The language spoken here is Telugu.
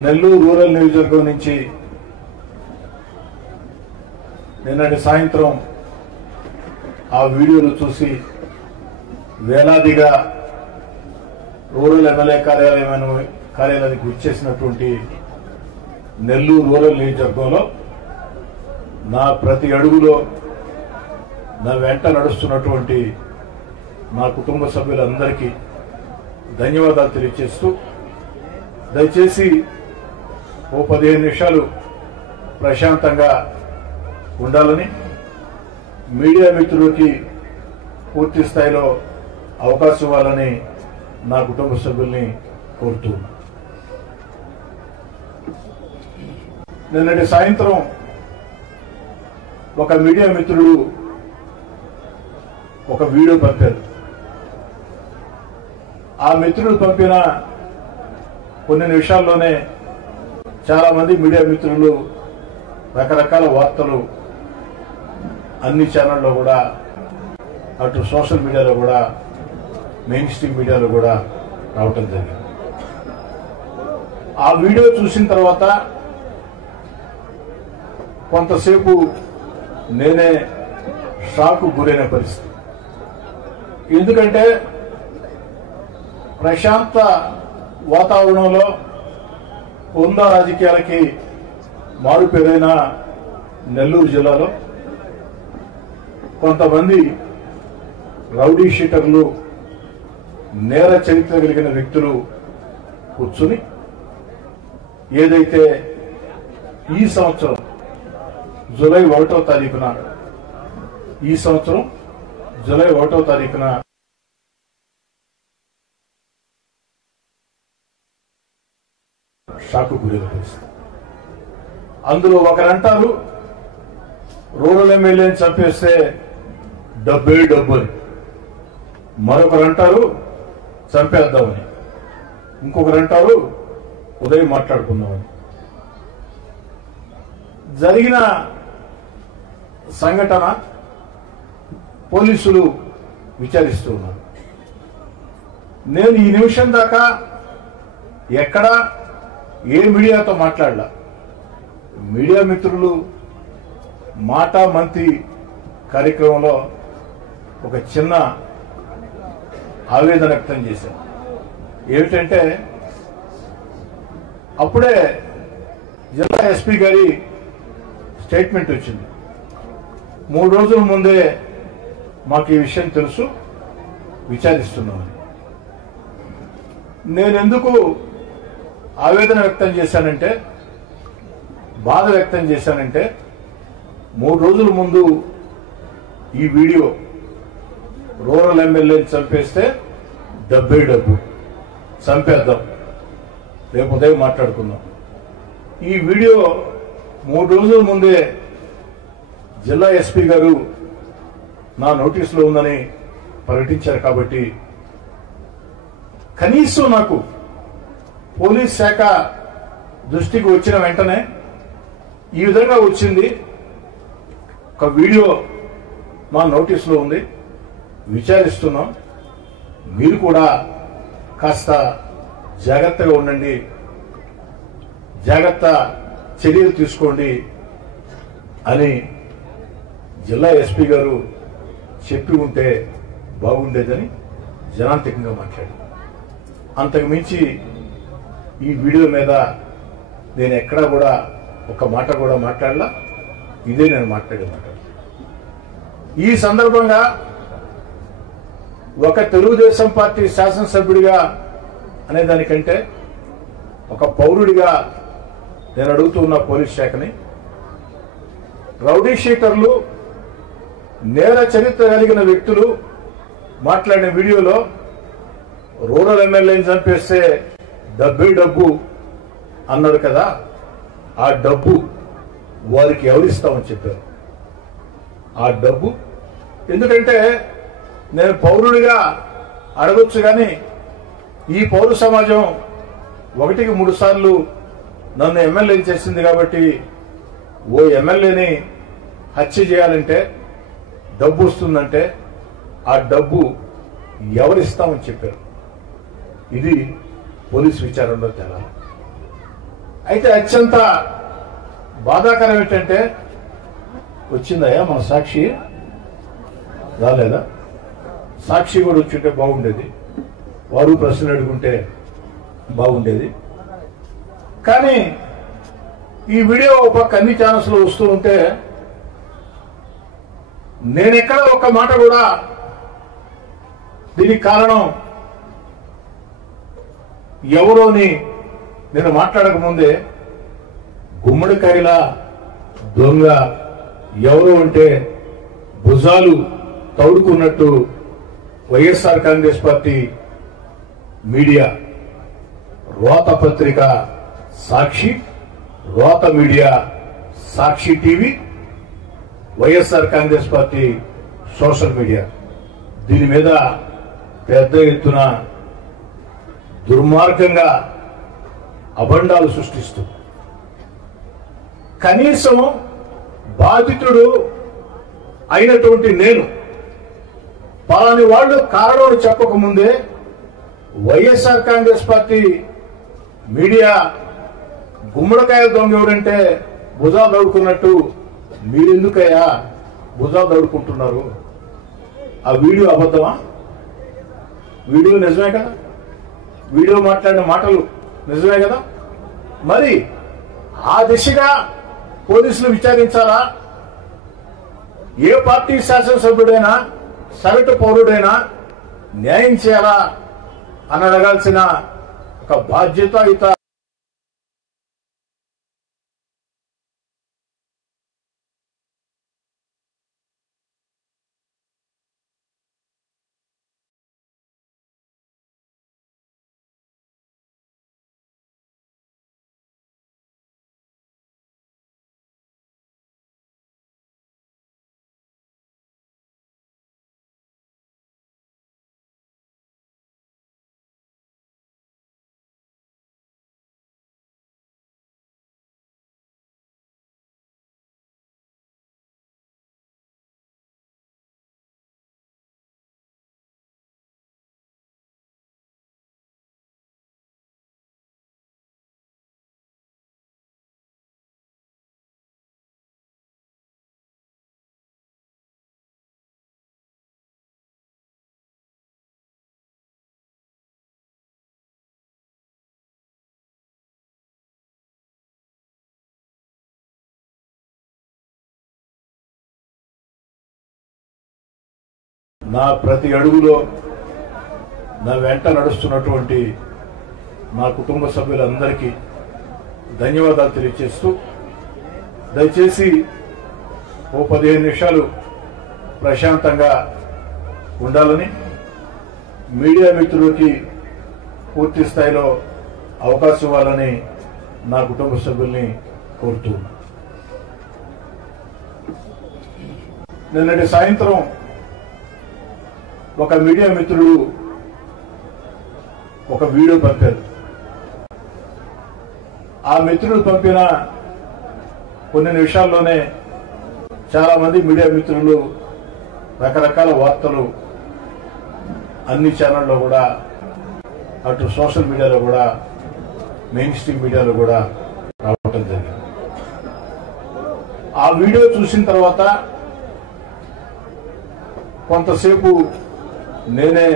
నెల్లూరు రూరల్ నియోజకవర్గం నుంచి నిన్నటి సాయంత్రం ఆ వీడియోలు చూసి వేలాదిగా రూరల్ ఎమ్మెల్యే కార్యాలయానికి విచ్చేసినటువంటి నెల్లూరు రూరల్ నియోజకవర్గంలో నా ప్రతి అడుగులో నా వెంట నడుస్తున్నటువంటి నా కుటుంబ సభ్యులందరికీ ధన్యవాదాలు తెలియజేస్తూ దయచేసి ఓ 15 నిమిషాలు ప్రశాంతంగా ఉండాలని మీడియా మిత్రులకి పూర్తి స్థాయిలో అవకాశం ఇవ్వాలని నా కుటుంబ సభ్యుల్ని కోరుతూ నిన్నటి సాయంత్రం ఒక మీడియా మిత్రుడు ఒక వీడియో పంపారు. ఆ మిత్రుడు పంపిన కొన్ని నిమిషాల్లోనే చాలా మంది మీడియా మిత్రులు రకరకాల వార్తలు అన్ని ఛానల్లో కూడా, అటు సోషల్ మీడియాలో కూడా, మెయిన్ స్ట్రీమ్ మీడియాలో కూడా రావటం జరిగింది. ఆ వీడియో చూసిన తర్వాత కొంతసేపు నేనే షాక్ గురైన పరిస్థితి. ఎందుకంటే ప్రశాంత వాతావరణంలో హోందా రాజకీయాలకి మారుపేరైన నెల్లూరు జిల్లాలో కొంతమంది రౌడీ షీటర్లు, నేర చరిత్ర కలిగిన వ్యక్తులు కూర్చుని ఏదైతే ఈ సంవత్సరం జూలై 1వ తారీఖున షాకు గురైన పరిస్థితి. అందులో ఒకరంటారు రూరల్ ఎమ్మెల్యేని చంపేస్తే డబ్బే డబ్బు అని, మరొకరంటారు చంపేద్దామని, ఇంకొకరంటారు ఉదయం మాట్లాడుకుందామని. జరిగిన సంఘటన పోలీసులు విచారిస్తూ ఉన్నారు. నేను ఈ నిమిషం దాకా ఎక్కడా ఏ మీడియాతో మాట్లాడలా. మీడియా మిత్రులు మాటా మంతి కార్యక్రమంలో ఒక చిన్న ఆవేదన వ్యక్తం చేశాను. ఏమిటంటే అప్పుడే జిల్లా ఎస్పీ గారి స్టేట్మెంట్ వచ్చింది. 3 రోజుల ముందే మాకు ఈ విషయం తెలుసు, విచారిస్తున్నామని. నేనెందుకు ఆవేదన వ్యక్తం చేశానంటే, బాధ వ్యక్తం చేశానంటే, 3 రోజుల ముందు ఈ వీడియో రూరల్ ఎమ్మెల్యేని చంపేస్తే డబ్బే డబ్బు, చంపేద్దాం, రేపు ఉదయం మాట్లాడుకుందాం. ఈ వీడియో 3 రోజుల ముందే జిల్లా ఎస్పీ గారు నా నోటీసులో ఉందని ప్రకటించారు. కాబట్టి కనీసం నాకు పోలీస్ శాఖ దృష్టికి వచ్చిన వెంటనే ఈ విధంగా వచ్చింది, ఒక వీడియో మా నోటీసులో ఉంది, విచారిస్తున్నాం, మీరు కూడా కాస్త జాగ్రత్తగా ఉండండి, జాగ్రత్త చర్యలు తీసుకోండి అని జిల్లా ఎస్పీ గారు చెప్పి ఉంటే బాగుండేదని జనాంతికంగా మాట్లాడారు. అంతకు మించి ఈ వీడియో మీద నేను ఎక్కడా కూడా ఒక మాట కూడా మాట్లాడలా. ఇదే నేను మాట్లాడే మాట. ఈ సందర్భంగా ఒక తెలుగుదేశం పార్టీ శాసనసభ్యుడిగా అనేదానికంటే ఒక పౌరుడిగా నేను అడుగుతున్న పోలీస్ శాఖని, రౌడీ షీటర్లు, నేర చరిత్ర కలిగిన వ్యక్తులు మాట్లాడిన వీడియోలో రూరల్ ఎమ్మెల్యేని చంపేస్తే డబ్బే డబ్బు అన్నారు కదా, ఆ డబ్బు వారికి ఎవరిస్తామని చెప్పారు. ఆ డబ్బు ఎందుకంటే నేను పౌరుడిగా అడగొచ్చు, కానీ ఈ పౌర సమాజం 1కి 3 సార్లు నన్ను ఎమ్మెల్యేని చేసింది. కాబట్టి ఓ ఎమ్మెల్యేని హత్య చేయాలంటే డబ్బు వస్తుందంటే ఆ డబ్బు ఎవరిస్తామని చెప్పారు. ఇది పోలీసు విచారణలో తేలా. అయితే అత్యంత బాధాకరం ఏంటంటే వచ్చిందయ్యా మన సాక్షి రాలేదా? సాక్షి కూడా వచ్చింటే బాగుండేది, వారు ప్రశ్నలు అడుగుంటే బాగుండేది. కానీ ఈ వీడియో ఒక పక్క అన్ని ఛానల్స్ లో వస్తూ ఉంటే నేనెక్కడ ఒక మాట కూడా దీనికి కారణం ఎవరోని నేను మాట్లాడక ముందే గుమ్మడికాయల దొంగ ఎవరు అంటే భుజాలు తౌడుకున్నట్టు వైఎస్ఆర్ కాంగ్రెస్ పార్టీ మీడియా, రోత పత్రిక సాక్షి, రోత media Sakshi TV, YSR Congress party social media దీని మీద పెద్ద ఎత్తున దుర్మార్గంగా అభండాలు సృష్టిస్తూ కనీసం బాధితుడు అయినటువంటి నేను పలాని వాళ్ళు కారణం చెప్పకముందే వైఎస్ఆర్ కాంగ్రెస్ పార్టీ మీడియా గుమ్మడికాయ దొంగ ఎవరంటే భుజాలు దౌడుకున్నట్టు మీరెందుకయ్యా భుజాలు దౌడుకుంటున్నారు? ఆ వీడియో అబద్ధమా? వీడియో నిజమే కదా, వీడియో మాట్లాడిన మాటలు నిజమే కదా. మరి ఆ దిశగా పోలీసులు విచారించాలా? ఏ పార్టీ శాసనసభ్యుడైనా సగటు పౌరుడైనా న్యాయం చేయాలా అని అడగాల్సిన ఒక బాధ్యతాయుత నా ప్రతి అడుగులో నా వెంట నడుస్తున్నటువంటి మా కుటుంబ సభ్యులందరికీ ధన్యవాదాలు తెలియజేస్తూ దయచేసి ఓ 15 నిమిషాలు ప్రశాంతంగా ఉండాలని మీడియా మిత్రులకి పూర్తి స్థాయిలో అవకాశం ఇవ్వాలని నా కుటుంబ సభ్యుల్ని కోరుతూ నిన్నటి సాయంత్రం ఒక మీడియా మిత్రుడు ఒక వీడియో పంపారు. ఆ మిత్రుడు పంపిన కొన్ని నిమిషాల్లోనే చాలా మంది మీడియా మిత్రులు రకరకాల వార్తలు అన్ని ఛానల్లో కూడా, అటు సోషల్ మీడియాలో కూడా, మెయిన్ స్ట్రీమ్ మీడియాలో కూడా రావటం జరిగింది. ఆ వీడియో చూసిన తర్వాత కొంతసేపు నేనే